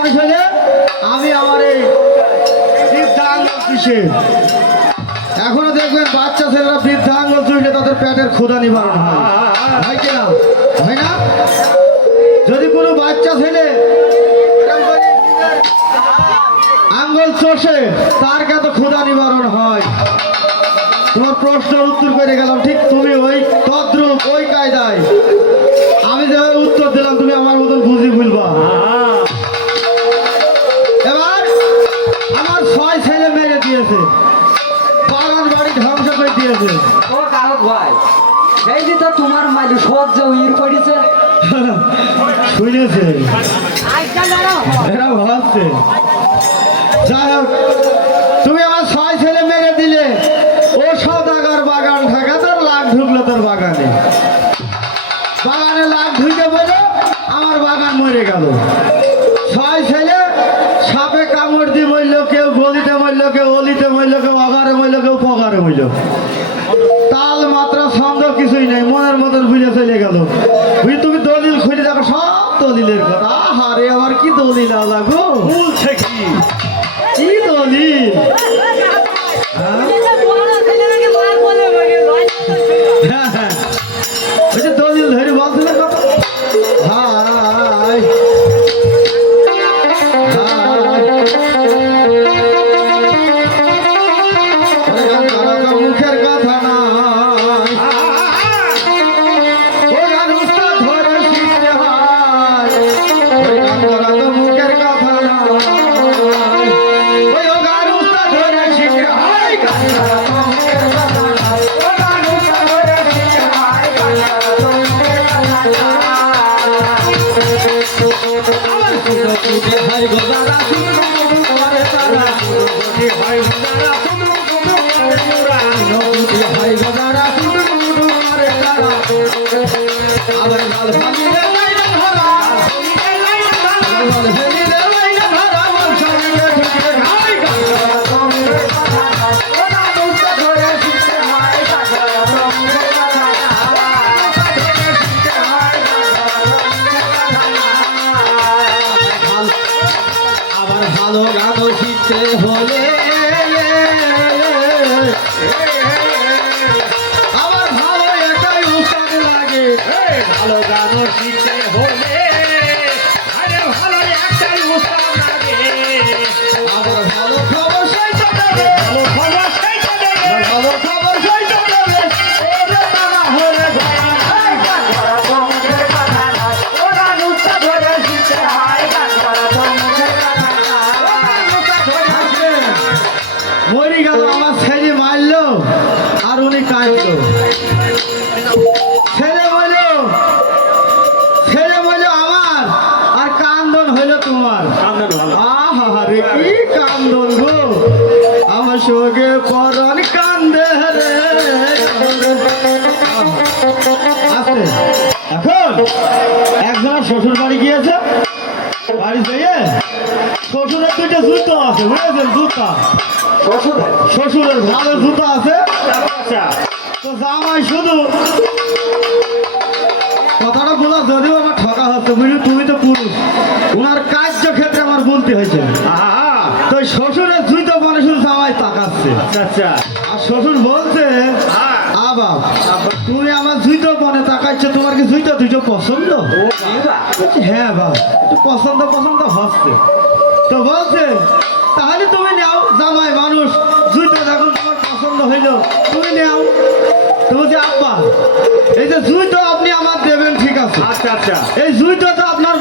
আমি আমার এই এখনও দেখবেন বাচ্চা ছেলেরা বৃদ্ধাঙ্গল চুষলে তাদের পেটের ক্ষুদা নিবারণ হয়। না? যদি কোনো বাচ্চা ছেলে আঙ্গল চষে, তার কাছে ক্ষুদা নিবারণ হয়। তোমার প্রশ্নের উত্তর পেরে গেলাম। ঠিক তুমি ওই দিয়েছে। পালন বাড়ি ধ্বংস করে দিয়েছে। ও কারক ভাই এই যে তো তোমার মাঝে সহ্য উইর পড়েছে। শুনেছে। এরা ভাবছে যাই হোক அவர்கள் আছে বুঝেছেন জুতা। শ্বশুরের? ঘরে জুতা আছে। তো জামাই শুধু কথাটা বলা যদিও আমার ঠকা হচ্ছে বুঝলি তুমি তো পুরুষ। ওনার কার্যক্ষেত্রে আমার বলতে হয়েছে। তো শ্বশুরের তো মানে শুধু জামাই তাকাচ্ছে। আচ্ছা আর শ্বশুর বলছে আবা তুমি আমার জুইতো মনে তাকাচ্ছ তোমার কি জুইতো দুইটো পছন্দ? হ্যাঁ বাবা পছন্দ পছন্দ হচ্ছে। তো বলছে তাহলে তুমি নাও জামাই মানুষ জুইটা যখন তোমার পছন্দ হইল তুমি নাও। তুমি যে আব্বা এই যে জুই তো আপনি আমার দেবেন ঠিক আছে? আচ্ছা আচ্ছা। এই জুই তো আপনার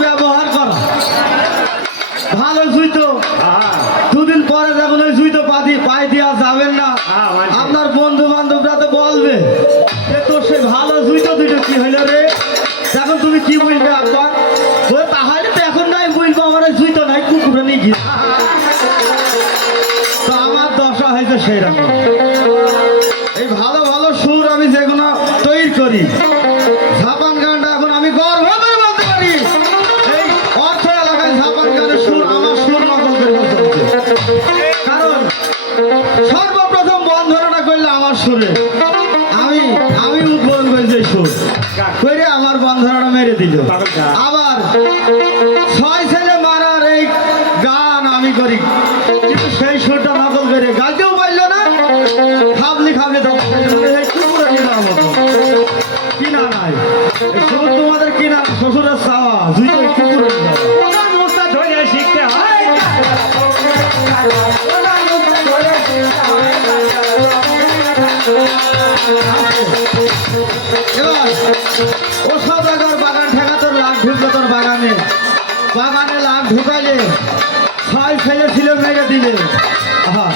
আবার ছয় ছেলে মারার এই গান আমি করি। কিন্তু সেই সুরটা নকল করে গাইতেও পারল না। খাবলি খাবলি কিনা নাই। সুর তোমাদের কিনা শ্বশুরের চাওয়া। দুই কুকুরের চাওয়া। ওনার মুখটা ধরে শিখতে হয়। এবার ঢুকাইলে ছয় ছেলে ছিল মেরে দিলে। আহা,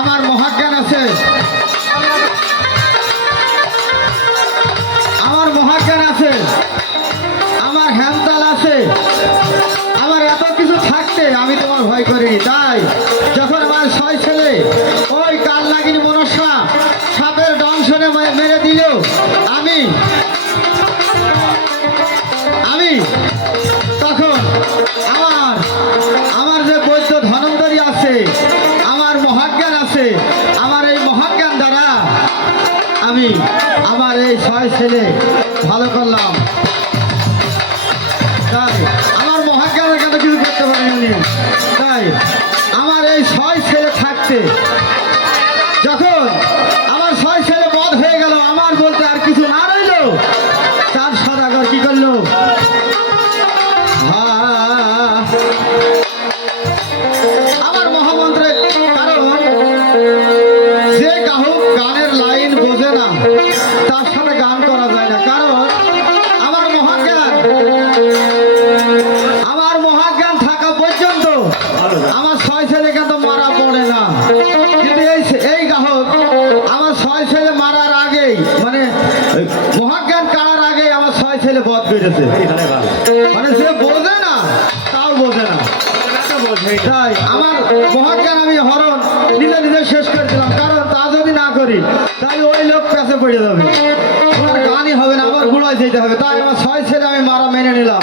আমার মহাজ্ঞান আছে। আমার মহাজ্ঞান আছে। আমার হ্যামতাল আছে। আমার এত কিছু থাকতে আমি তোমার ভয় করিনি। তাই যখন আমার ছয় ছেলে আমি আমার এই ছয় ছেলে আমার ছয় ছেলেকে তো মারা পড়ে না। কিন্তু এই গ্রাহক আমার ছয় ছেলে মারার আগেই মানে মহাজ্ঞান কাড়ার আগেই আমার ছয় ছেলে বধ পেরেছে মানে সে বোঝে না তাও বোঝে না। তাই আমার মহাজ্ঞান আমি হরণ নিজে নিজে শেষ করেছিলাম কারণ তা যদি না করি তাই ওই লোক পেছে পড়ে যাবে। আমার গানই হবে না আমার গুড়ায় যেতে হবে। তাই আমার ছয় ছেলে আমি মারা মেনে নিলাম।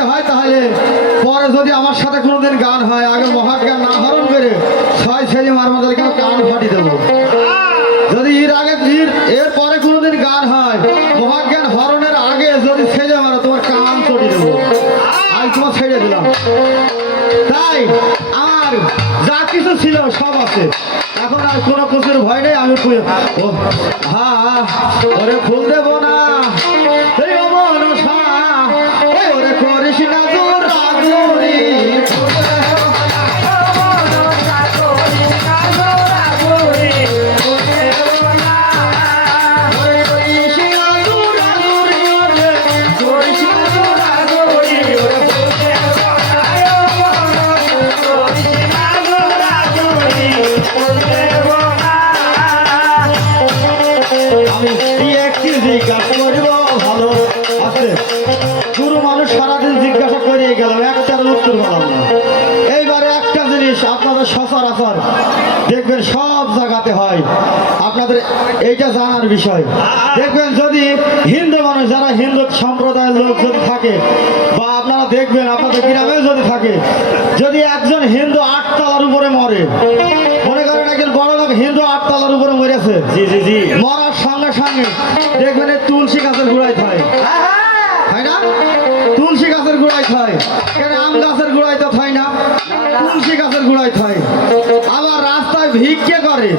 করতে হয় তাহলে পরে যদি আমার সাথে কোনোদিন গান হয়, আগে মহাজ্ঞান না হরণ করে ছয় ছেলে মারমাদের কেন গান ফাটি দেবো। যদি এর আগে, এর এর পরে কোনোদিন গান হয়, মহাজ্ঞান হরণের আগে যদি ছেড়ে মারো, তোমার কান চটি দেবো। আজ তোমার ছেড়ে দিলাম। তাই আমার যা কিছু ছিল সব আছে। এখন আর কোনো কিছুর ভয় নেই, আমি পু- ও হা, ওরে ফুল দেব না। উত্তর পেলাম না এইবারে একটা জিনিস আপনাদের সচরাচর দেখবেন সব জায়গাতে হয়। আপনাদের এইটা জানার বিষয়। দেখবেন যদি হিন্দু মানুষ যারা হিন্দু সম্প্রদায়ের লোক যদি থাকে বা আপনারা দেখবেন আপনাদের গ্রামেও যদি থাকে যদি একজন হিন্দু আটতলার উপরে মরে মনে করেন একজন বড় লোক হিন্দু আটতলার উপরে মরেছে জি জি জি। মরার সঙ্গে সঙ্গে দেখবেন এই তুলসী গাছের গোড়ায় থাকে হয় না? তুলসী গাছের গোড়ায় থয় কেন আম গাছের গোড়ায় তো থয় না, তুলসী গাছের গোড়ায় থয় আবার রাস্তায় ভিক্ষে করে।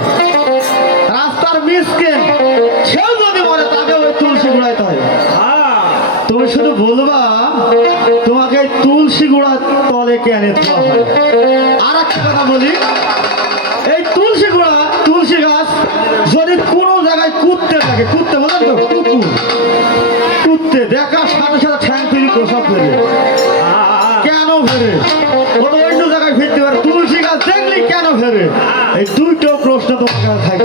রাস্তার মিসকে সেও যদি মরে তাকে ওই তুলসী গোড়ায় থয় তুমি শুধু বলবা, তোমাকে তুলসী গোড়ার তলে কেন আর একটা কথা বলি, এই তুলসী গোড়া তুলসী গাছ যদি কোনো জায়গায় কুদতে থাকে, কুদতে বলে তো, কুকুর। কুদতে, দেখার সাথে সাথে ঠ্যাং তৈরি করে কেন ফেরে? ও তো অন্য জায়গায় ফিরতে পারে। তুলসী গাছ দেখলি কেন ফেরে? এই দুইটা প্রশ্ন তোমার কাছে থাকবে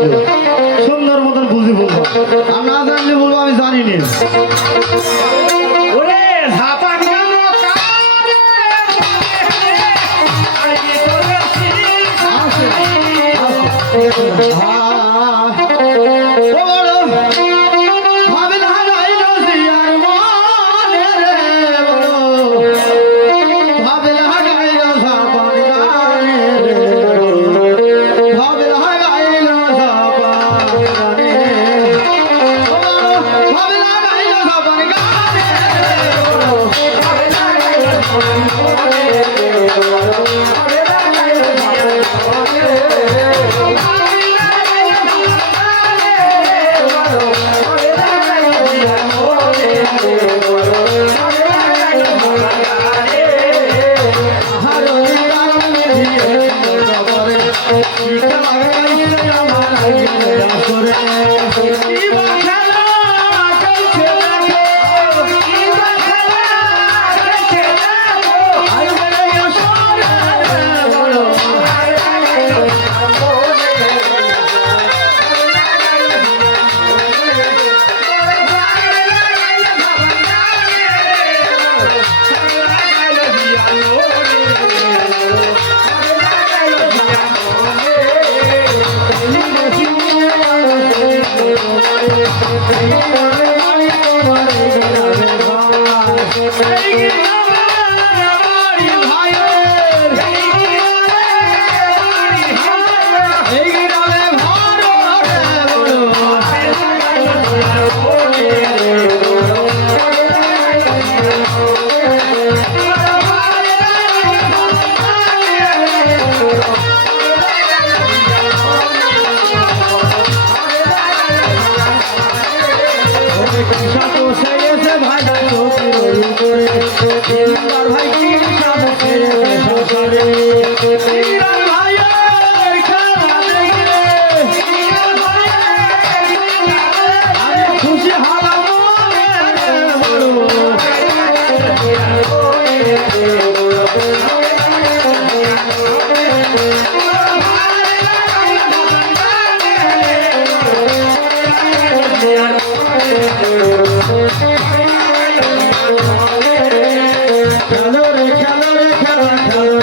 খুশি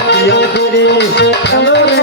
প্রিয় করে